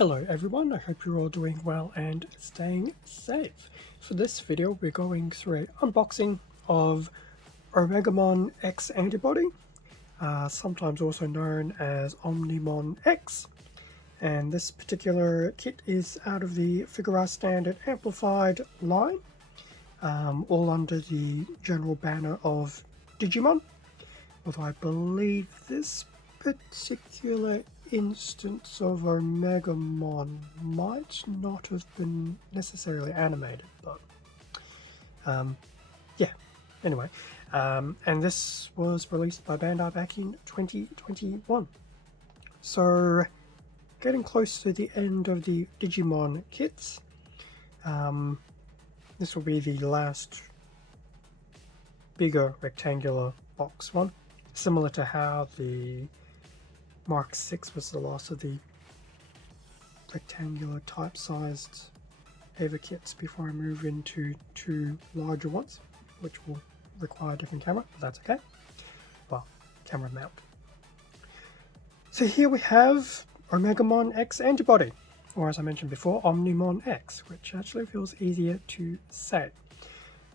Hello everyone, I hope you're all doing well and staying safe. For this video we're going through an unboxing of Omegamon X-Antibody, sometimes also known as Omnimon X, and this particular kit is out of the Figure Standard Amplified line, all under the general banner of Digimon, although I believe this particular instance of Omegamon might not have been necessarily animated, but yeah, anyway, and this was released by Bandai back in 2021. So getting close to the end of the Digimon kits, this will be the last bigger rectangular box one, similar to how the Mark 6 was the last of the rectangular type-sized Eva kits before I move into two larger ones, which will require a different camera, but that's okay. Well, camera mount. So here we have Omegamon X-Antibody, or as I mentioned before, Omnimon X, which actually feels easier to say.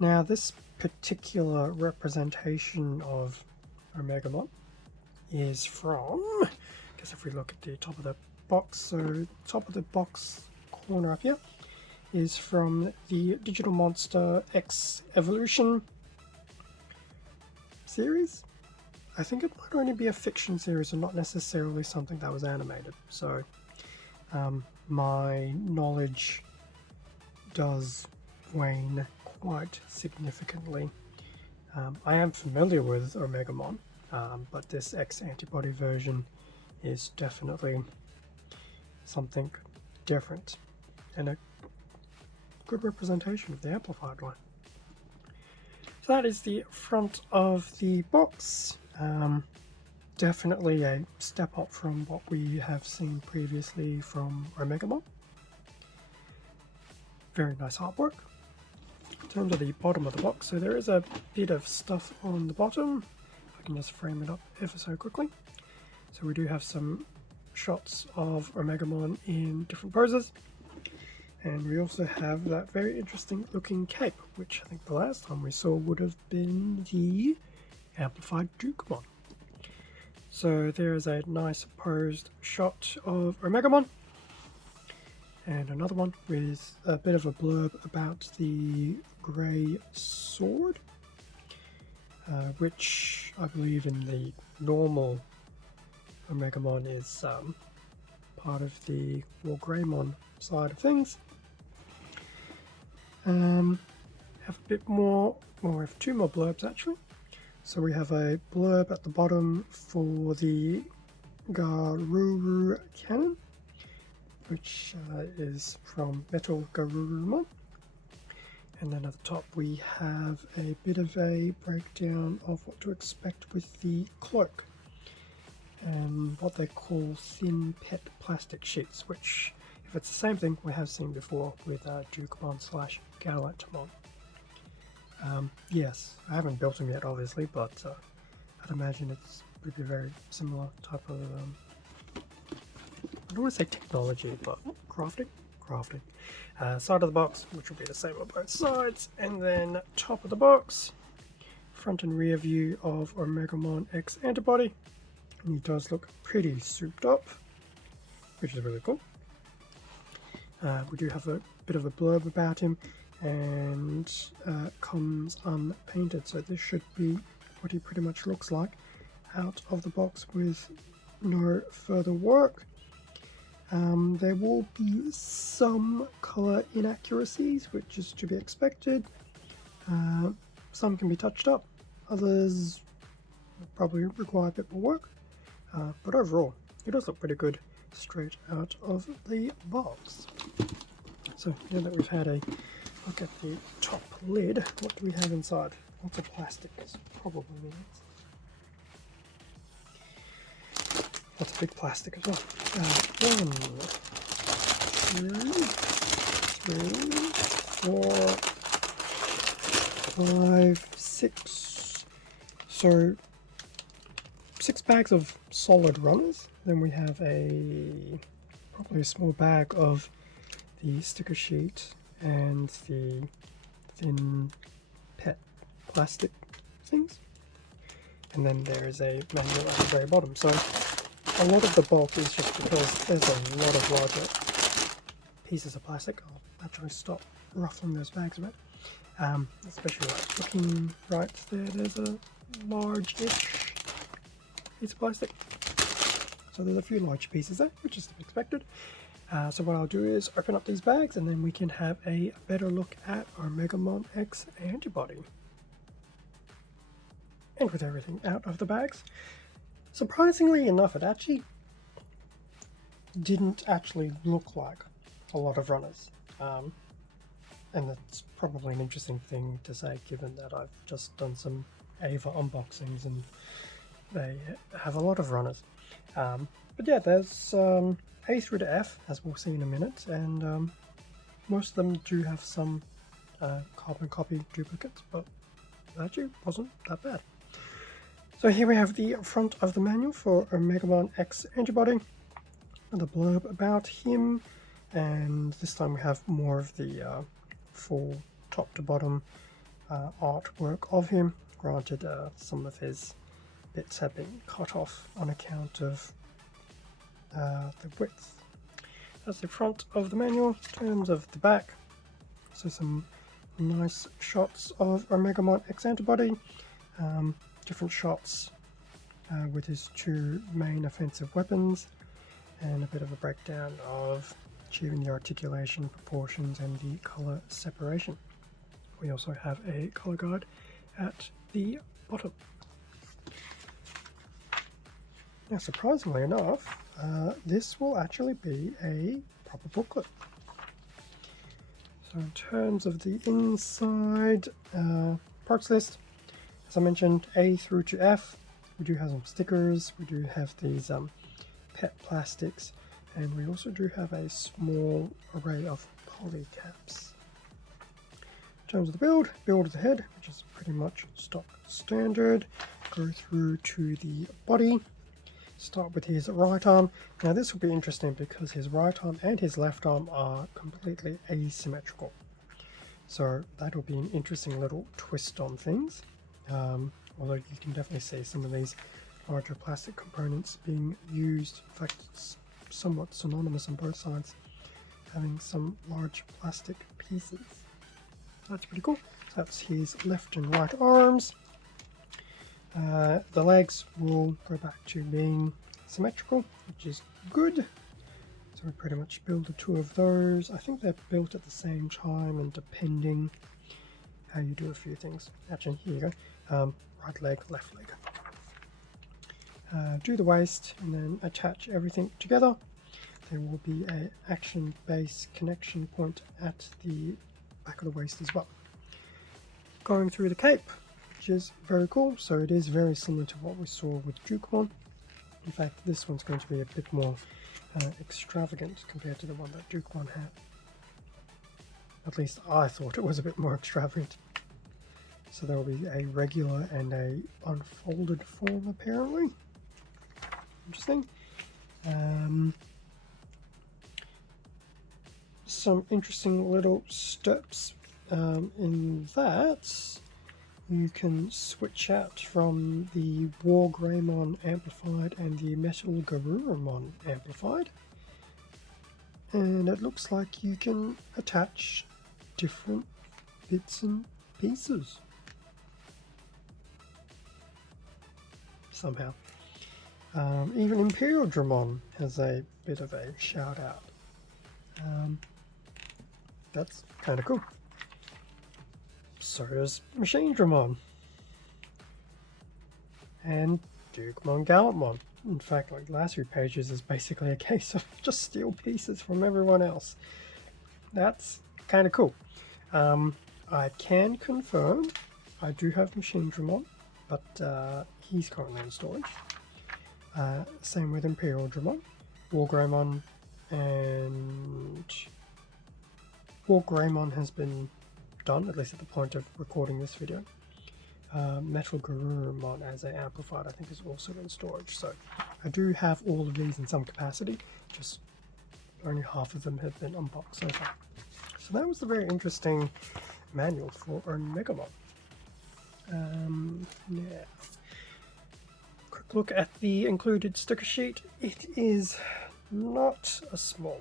Now this particular representation of Omegamon is from, I guess if we look at the top of the box, so top of the box corner up here is from the Digital Monster X Evolution series. I think it might only be a fiction series and not necessarily something that was animated, so my knowledge does wane quite significantly. I am familiar with Omegamon, but this X-Antibody version is definitely something different and a good representation of the amplified line. So that is the front of the box. Definitely a step up from what we have seen previously from Omegamon. Very nice artwork. In terms of the bottom of the box, so there is a bit of stuff on the bottom. I can just frame it up ever so quickly. So we do have some shots of Omegamon in different poses, and we also have that very interesting looking cape, which I think the last time we saw would have been the amplified Digimon. So there is a nice posed shot of Omegamon, and another one with a bit of a blurb about the grey sword, which I believe in the normal Omegamon is part of the more Greymon side of things. Have a bit more, well, we have two more blurbs actually. So we have a blurb at the bottom for the Garuru cannon, which is from Metal Garurumon. And then at the top we have a bit of a breakdown of what to expect with the cloak and what they call thin pet plastic sheets, which, if it's the same thing we have seen before with Digimon / Galatamon. Yes, I haven't built them yet obviously, but I'd imagine it's would be a very similar type of, I don't want to say technology, but crafting. Side of the box, which will be the same on both sides, and then top of the box, front and rear view of Omegamon X-Antibody. He does look pretty souped up, which is really cool. We do have a bit of a blurb about him, and comes unpainted, so this should be what he pretty much looks like out of the box with no further work. There will be some colour inaccuracies, which is to be expected. Some can be touched up, others will probably require a bit more work, but overall it does look pretty good straight out of the box. So now that we've had a look at the top lid, what do we have inside? Lots of plastic is probably means. Lots of big plastic as well. 1, 2, 3, 4, 5, 6. So 6 bags of solid runners. Then we have a probably a small bag of the sticker sheet and the thin pet plastic things. And then there is a manual at the very bottom. So a lot of the bulk is just because there's a lot of larger pieces of plastic. I'll actually stop ruffling those bags a bit. Especially like looking right there, there's a large-ish piece of plastic. So there's a few large pieces there, which is to be expected. So what I'll do is open up these bags and then we can have a better look at our Omegamon X-Antibody. And with everything out of the bags, surprisingly enough, it actually didn't actually look like a lot of runners. And that's probably an interesting thing to say, given that I've just done some Ava unboxings and they have a lot of runners. But yeah, there's A through to F, as we'll see in a minute, and most of them do have some carbon copy duplicates, but it actually wasn't that bad. So here we have the front of the manual for Omegamon X-Antibody, and the blurb about him, and this time we have more of the full top to bottom artwork of him. Granted, some of his bits have been cut off on account of the width. That's the front of the manual. In terms of the back, so some nice shots of Omegamon X-Antibody, different shots with his two main offensive weapons, and a bit of a breakdown of achieving the articulation, proportions, and the color separation. We also have a color guide at the bottom. Now, surprisingly enough, this will actually be a proper booklet. So in terms of the inside parts list, as I mentioned, A through to F, we do have some stickers, we do have these pet plastics, and we also do have a small array of poly caps. In terms of the build of the head, which is pretty much stock standard, go through to the body. Start with his right arm. Now this will be interesting because his right arm and his left arm are completely asymmetrical. So that will be an interesting little twist on things. Although you can definitely see some of these larger plastic components being used. In fact, it's somewhat synonymous on both sides, having some large plastic pieces. That's pretty cool. So that's his left and right arms. The legs will go back to being symmetrical, which is good. So we pretty much build the two of those. I think they're built at the same time, and depending how you do a few things. Actually, here you go. Right leg, left leg. Do the waist and then attach everything together. There will be an action base connection point at the back of the waist as well. Going through the cape, which is very cool. So it is very similar to what we saw with Digimon. In fact, this one's going to be a bit more extravagant compared to the one that Digimon had. At least I thought it was a bit more extravagant. So there will be a regular and a unfolded form apparently. Interesting. Some interesting little steps in that. You can switch out from the War Greymon Amplified and the Metal Garurumon Amplified, and it looks like you can attach different bits and pieces somehow. Even Imperial Dramon has a bit of a shout out. That's kind of cool. So does Machine Dramon and Digimon Gallantmon. In fact, like the last few pages is basically a case of just steal pieces from everyone else. That's kind of cool. I can confirm I do have Machine Dramon, but he's currently in storage. Same with Imperial Dramon, War Greymon, and War Greymon has been done, at least at the point of recording this video. Metal Garurumon as a amplified I think is also in storage, so I do have all of these in some capacity, just only half of them have been unboxed so far. So that was the very interesting manual for Omegamon. Yeah. Quick look at the included sticker sheet. It is not a small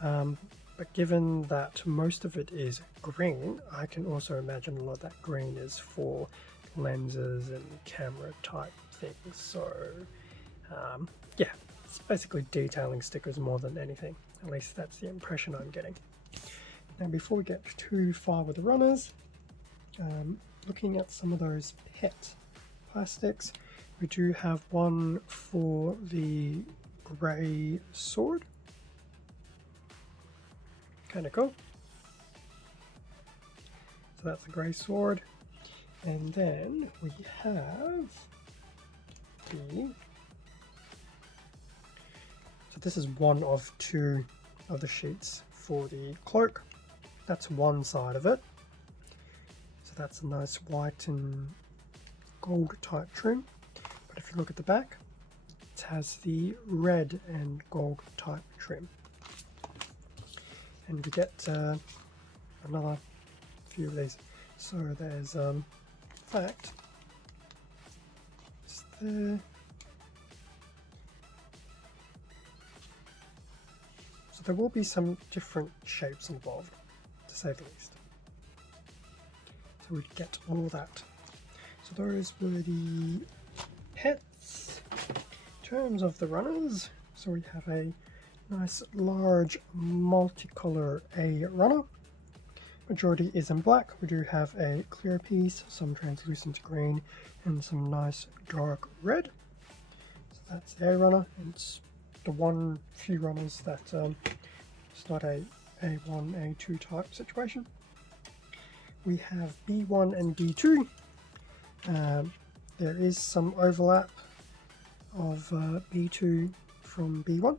one, but given that most of it is green, I can also imagine a lot of that green is for lenses and camera type things. So yeah, it's basically detailing stickers more than anything. At least that's the impression I'm getting. Now before we get too far with the runners, looking at some of those pet plastics, we do have one for the grey sword. Kind of cool. So that's the grey sword. And then we have the... So this is one of two of the sheets for the cloak. That's one side of it. So that's a nice white and gold type trim. But if you look at the back, it has the red and gold type trim. And we get another few of these. So there's, in fact, just there. So there will be some different shapes involved, to say the least. So we get all that. So those were the pets. In terms of the runners, so we have a nice large multicolor A runner. Majority is in black. We do have a clear piece, some translucent green, and some nice dark red. So that's the A runner. And it's the few runners that it's not a A1, A2 type situation. We have B1 and B2. There is some overlap of B2 from B1.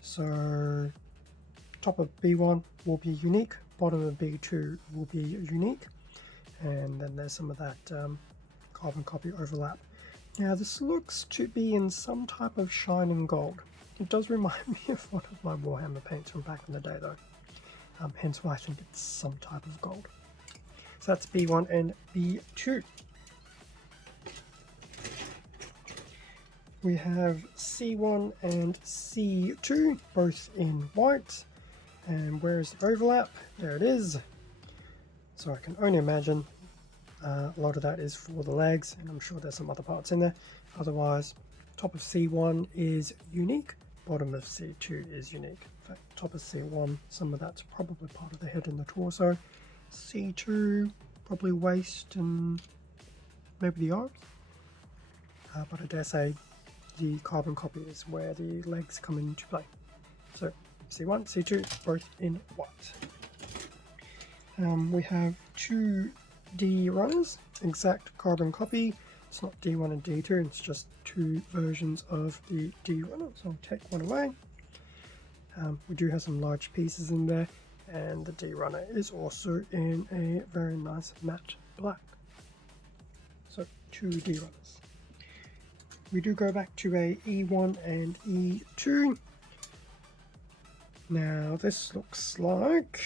So top of B1 will be unique, bottom of B2 will be unique, and then there's some of that carbon copy overlap. Now this looks to be in some type of shining gold. It does remind me of one of my Warhammer paints from back in the day though, hence why I think it's some type of gold. So that's B1 and B2. We have C1 and C2, both in white. And where is the overlap? There it is. So I can only imagine a lot of that is for the legs, and I'm sure there's some other parts in there. Otherwise, top of C1 is unique, bottom of C2 is unique. In fact, top of C1, some of that's probably part of the head and the torso. C2, probably waist and maybe the arms. But I dare say the carbon copy is where the legs come into play. So C1, C2, both in white. We have two D runners, exact carbon copy. It's not D1 and D2, it's just two versions of the D runner. So I'll take one away. We do have some large pieces in there, and the D runner is also in a very nice matte black. So two D runners. We do go back to a E1 and E2. Now this looks like,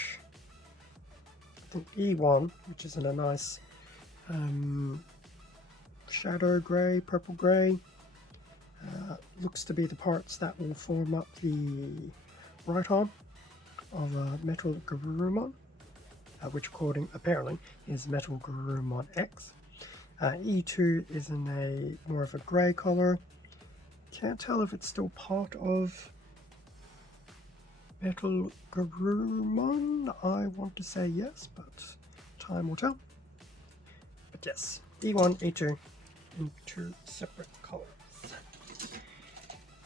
I think E1, which is in a nice shadow grey, purple grey, looks to be the parts that will form up the right arm of Metal Garurumon, which according apparently is Metal Garurumon X. E2 is in a more of a grey colour. Can't tell if it's still part of Metal Garurumon. I want to say yes, but time will tell. But yes, E1, E2 in two separate colours.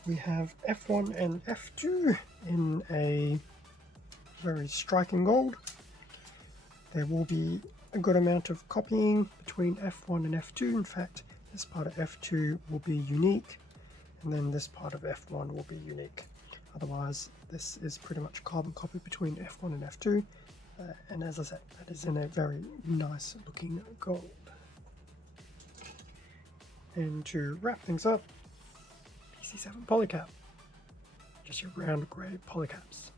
We have F1 and F2 in a very striking gold. There will be a good amount of copying between F1 and F2. In fact, this part of F2 will be unique, and then this part of F1 will be unique. Otherwise, this is pretty much carbon copy between F1 and F2, and as I said, that is in a very nice looking gold. And to wrap things up, PC7 polycap. Just your round grey polycaps.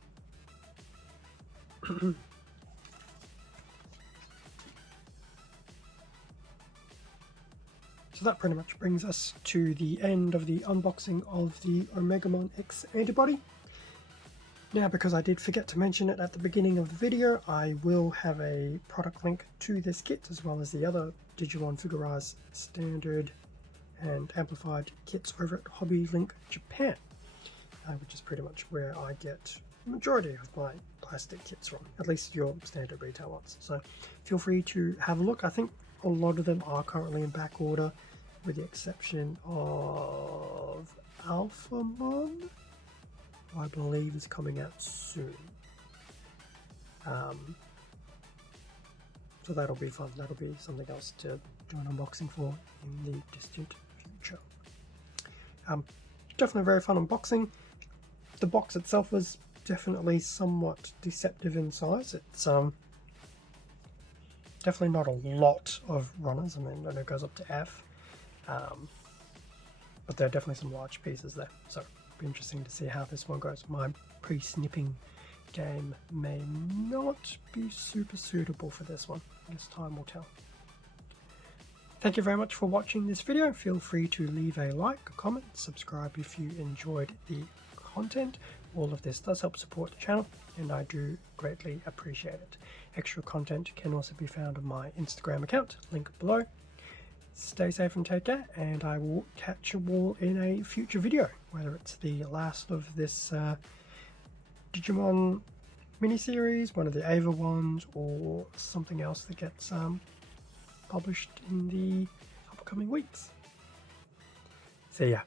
So that pretty much brings us to the end of the unboxing of the Omegamon X-Antibody. Now, because I did forget to mention it at the beginning of the video, I will have a product link to this kit as well as the other Digimon Figure standard and amplified kits over at Hobby Link Japan, which is pretty much where I get the majority of my plastic kits from, at least your standard retail ones. So feel free to have a look. I think a lot of them are currently in back order, with the exception of Alphamon, who I believe is coming out soon. So that'll be fun. That'll be something else to do an unboxing for in the distant future. Definitely a very fun unboxing. The box itself was definitely somewhat deceptive in size. It's definitely not a lot of runners. I mean, I know it goes up to F, but there are definitely some large pieces there. So it'll be interesting to see how this one goes. My pre-snipping game may not be super suitable for this one. I guess time will tell. Thank you very much for watching this video. Feel free to leave a like, a comment, subscribe if you enjoyed the content. All of this does help support the channel, and I do greatly appreciate it. Extra content can also be found on my Instagram account, link below. Stay safe and take care, and I will catch you all in a future video, whether it's the last of this Digimon miniseries, one of the Ava ones, or something else that gets published in the upcoming weeks. See ya.